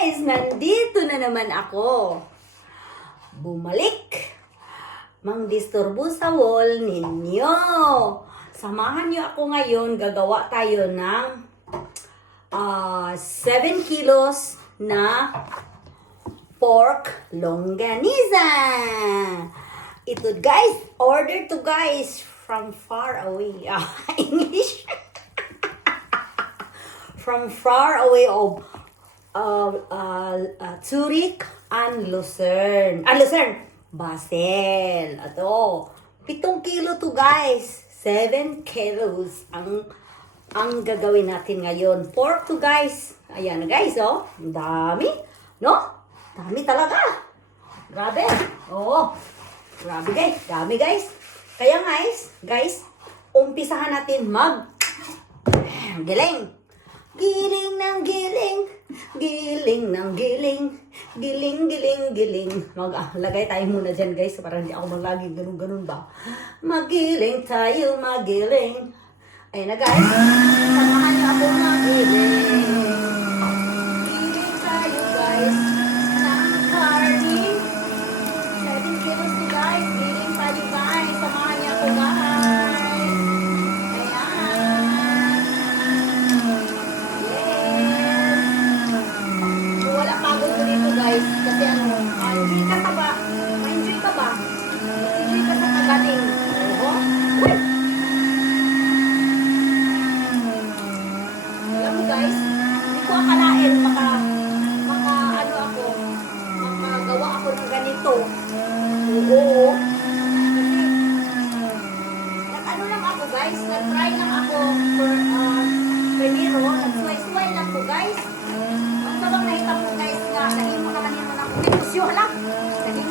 guys! Nandito na naman ako. Bumalik. Mangdisturbo sa wall ninyo. Samahan niyo ako ngayon. Gagawa tayo ng 7 kilos na pork longganisa. Ito guys, order to guys from far away. English. From far away of Zurich and Lucerne. Lucerne. Basel. Ito. 7 kilo to guys. 7 kilos ang gagawin natin ngayon. Pork to guys. Ayan na guys, oh. Ang dami. No? Dami talaga. Grabe. Oo. Grabe guys. Dami guys. Kaya guys, umpisahan natin giling. Giling ng giling. Giling ng giling. Giling, giling, giling. Maglagay tayo muna dyan guys para hindi ako maglaging ganun-ganun ba. Magiling tayo, magiling. Ayun na guys. Samahan niyo ako magiling. Giling tayo guys. Ng carne. 7 kilos ni guys. Giling tayo guys. Samahan niyo ako guys. Kasi enjoy ka ba? Ma-enjoy ka ba? Enjoy ka sa kagaling. Oo. Uy! Alam mo guys, hindi ko akalain makagawa ako ng ganito. Oo. Kasi, lang ako guys, nag-try lang ako for Primero, nag-sway lang ko guys. Ang sabang nakita ko guys nga, naging makalanin mo ng negosyo lang. Naging